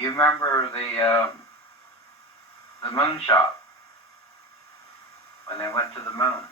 Do you remember the moon shot? When they went to the moon?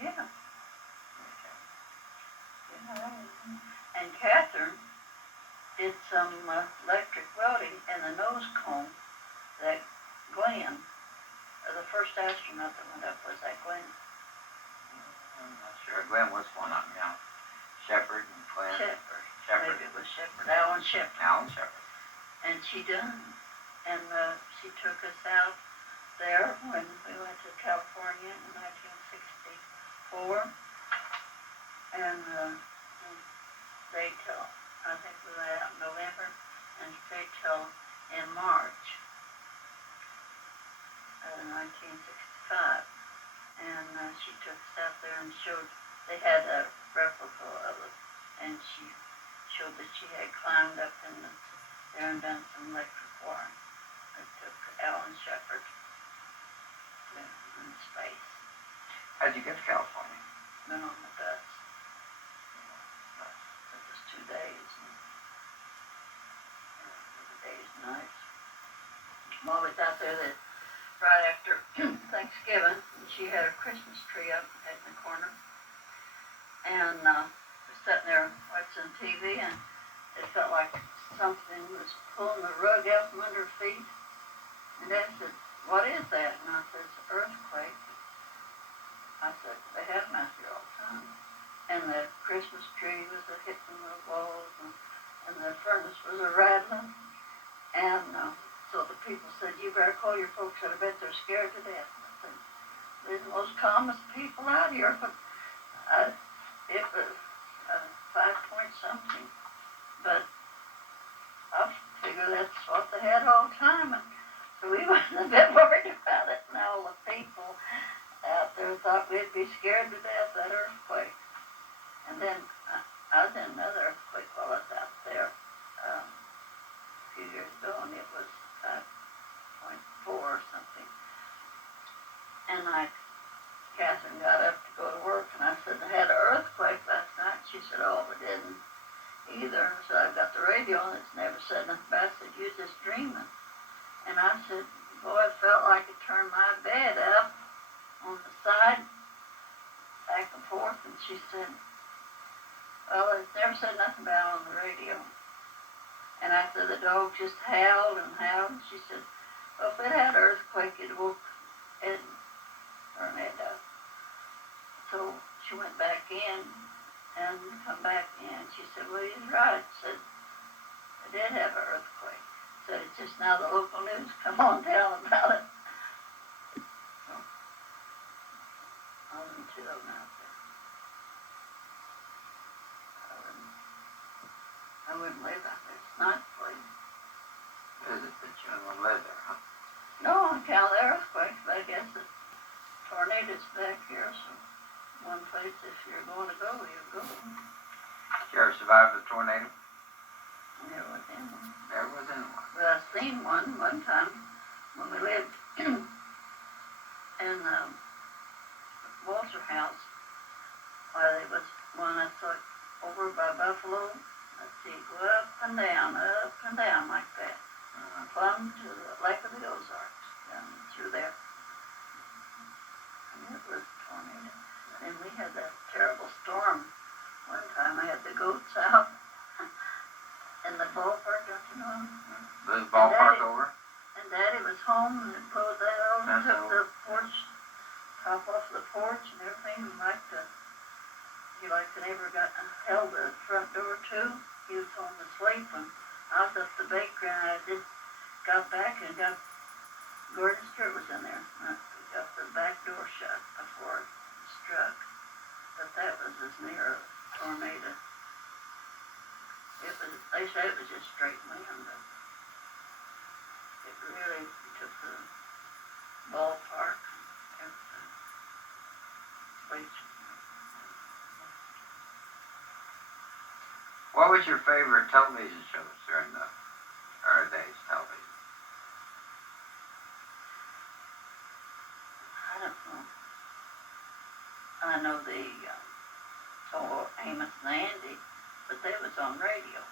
Yeah. Yeah. And Catherine did some electric welding in the nose cone that Glenn, the first astronaut that went up was that Glenn. I'm not sure. Glenn was one of them, yeah. Shepard and Glenn. Shepard. Shepard. Maybe it was Shepard. Alan Shepard. Alan Shepard. And she done. And she took us out there when we went to California in 1964. And stayed till, I think we went out in November, and stayed till in March of 1965. And she took us out there and showed, they had a replica of it, and she showed that she had climbed up in there and done some electric wiring. It took Alan Shepard in space. How'd you get to California? Went on the bus. It was 2 days. Days and nights. Mom was out there right after Thanksgiving, and she had a Christmas tree up in the corner. And was sitting there watching TV, and it felt like something was pulling the rug out from under her feet. And Dad said, "What is that?" And I said, "It's an earthquake." I said, "They have them out here all the time." And the Christmas tree was hitting the walls, and the furnace was rattling. And so the people said, "You better call your folks out. I bet they're scared to death." And I said, "They're the most calmest people out here." But it was 5 point something. But I figure that's what they had all the time. And so we wasn't a bit worried about it. And all the people out there thought we'd be scared to death of that earthquake. And then I was in another earthquake while I was out there a few years ago, and it was 5.4 or something. And Catherine got up to go to work, and I said, "I had an earthquake last night." She said, "Oh, we didn't either." So I got the radio, and it's never said nothing about it. I said, "You're just dreaming." And I said, "Boy, it felt like it turned my bed up on the side, back and forth." And she said, "Well, it's never said nothing about it on the radio." And I said, "The dog just howled and howled." And she said, "Well, if it had an earthquake, it woke Ed or Ed up." So she went back in and come back in. She said, "Well, he's right." She said, "It did have an earthquake." She said, "It's just now the local news come on down about it." So I was in 2 of them out there. I wouldn't live out there. It's not free. Is it that you don't live there, huh? No, on account of the earthquakes, but I guess the tornadoes back here, so one place if you're going to go, you go. Did you ever survive the tornado? Never was in one. Never was in one. But I seen one time when we lived in Walter House. There was one I saw over by Buffalo. Let's see, go up and down like that. Plumb to the Lake of the Ozarks, down through there. And it was a tornado. And we had that terrible storm. One time I had the goats out in the ballpark, don't you know? Blew the ballpark over? And Daddy was home and pulled that over and took the porch, top off the porch and everything. He like the neighbor held the front door too. He was home asleep, and I was at the bakery, and I just got back and Gordon Stewart was in there. I got the back door shut before it struck. But that was as near a tornado. They say it was just straight wind, but it really took the ballpark and everything. What was your favorite television shows during the early days television? I don't know. I know the Amos and Andy, but they was on radio.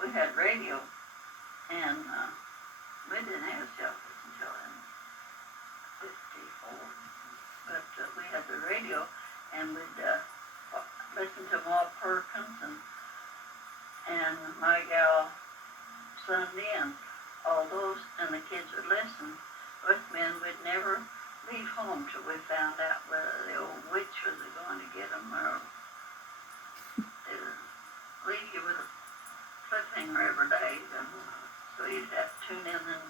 We had radio And we didn't have cell phones until in 54. But we had the radio, and we'd listen to Ma Perkins and my gal Sunday and all those, and the kids would listen with me, and we'd never leave home till we found out whether the old witch was going to get them or they would leave you with a cliffhanger every day. And so you'd have to tune in, and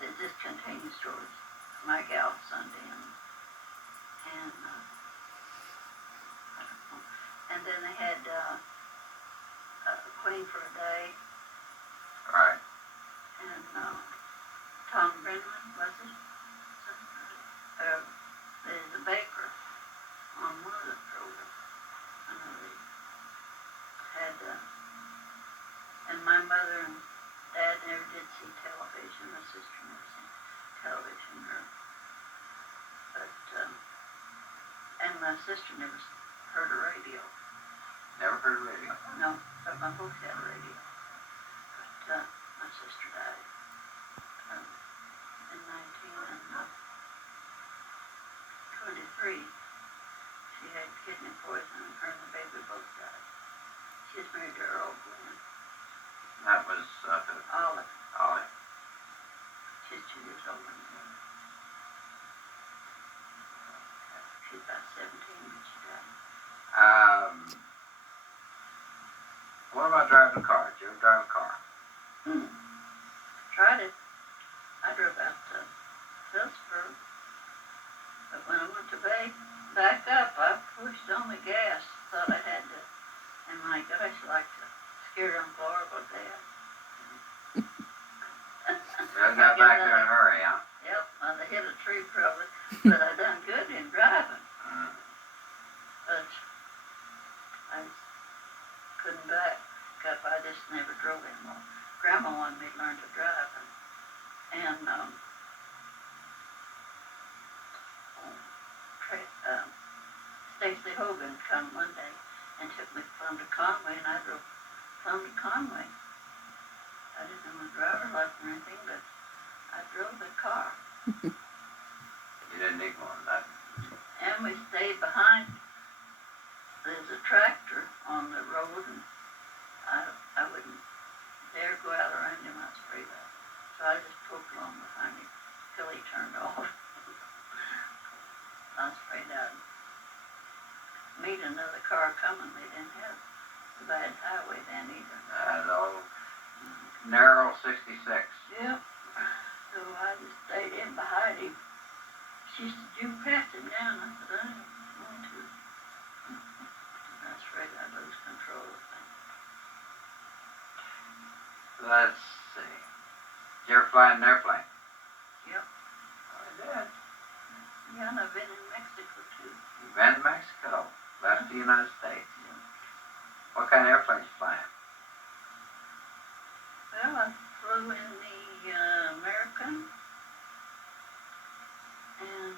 they just continue stories. My gal Sunday and I don't know. And then they had Queen for a Day. Right. And Tom Brennan, was it? There's a baker on one of the programs. I know they had, and my mother and dad never did see television. My sister never seen television, and my sister never heard a radio. Never heard of radio? No, but my folks had a radio. But my sister died in 1923. She had kidney poison, and her and the baby both died. She was married to Earl Glenn. That was Olive. Ollie. She's 2 years older than me. She's about 17 when she died. What about driving a car? Did you ever drive a car? Tried it. I drove out to Phillipsburg. But when I went to back up, I pushed on the gas. Thought I had to. And my gosh, I like to scare Uncle Orville to death. You got back there in a hurry, huh? Yep, I hit a tree probably. But I done good in driving. But I couldn't back up. I just never drove anymore. Grandma wanted me to learn to drive. And Stacy Hogan come one day and took me from to Conway, and I drove from to Conway. I didn't have a driver's license or anything, but I drove the car. You didn't need one of that. And we stayed behind. There's a tractor on the road, and I wouldn't dare go out around him. I was afraid of it. So I just poked along behind him till he turned off. I was afraid I'd meet another car coming. They didn't have a bad highway then either. That old narrow 66. Yep. So I just stayed in behind him. She said, "You passed him down." I said, "I don't want to." I was afraid I'd lose control of things. Let's see. Did you ever fly in an airplane? Yep. I did. Yeah, and I've been in Mexico too. You've been to Mexico. Left the United States. What kind of airplanes you flying? Well, I flew in the American and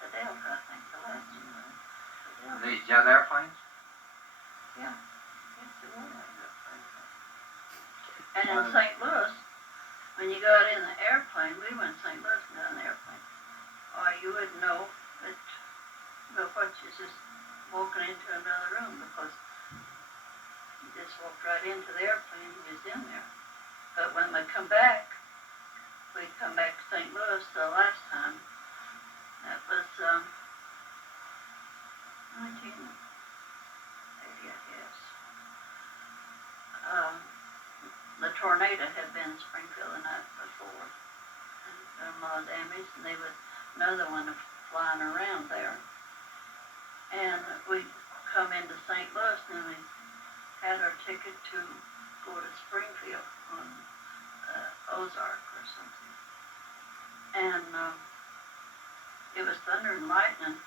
the Delta, I think, the last one. The Delta. These jet airplanes? Yeah, yes, it was. And in St. Louis, when you got in the airplane, we went to St. Louis and got in the airplane. Why, you wouldn't know that, but what, you just walking into another room because you just walked right into the airplane and you was in there. But when we come back, we'd come back to St. Louis the last time. That was 1980, I guess. The tornado had been in Springfield the night before and done a lot of damage, and there was another one flying around there. And we come into St. Louis, and we had our ticket to go to Springfield on Ozark or something. And it was thunder and lightning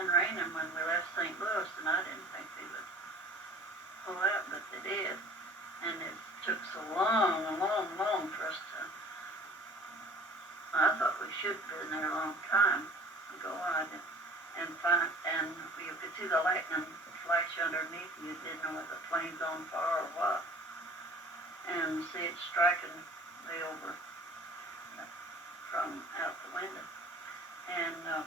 and raining when we left St. Louis, and I didn't think they would pull out, but they did. And it took so long for us to, I thought we should have been there a long time and go on and you could see the lightning flash underneath you. You didn't know if the plane's on fire or what. And see it striking way over from out the window. And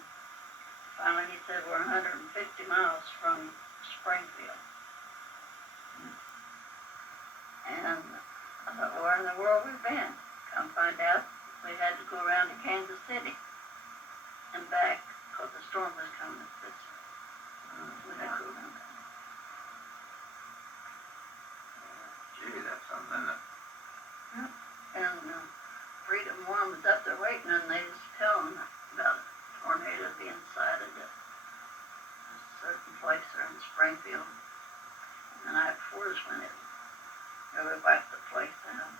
finally he said, we're 150 miles from Springfield. And I thought, well, where in the world we've been? Come find out, we had to go around to Kansas City and back because the storm was coming this way. We had to go around. Gee, that's something that. And Freedom 1 was up there waiting, and they was telling about a tornado being sighted at a certain place there in Springfield. And the night before is when it really wiped the place out.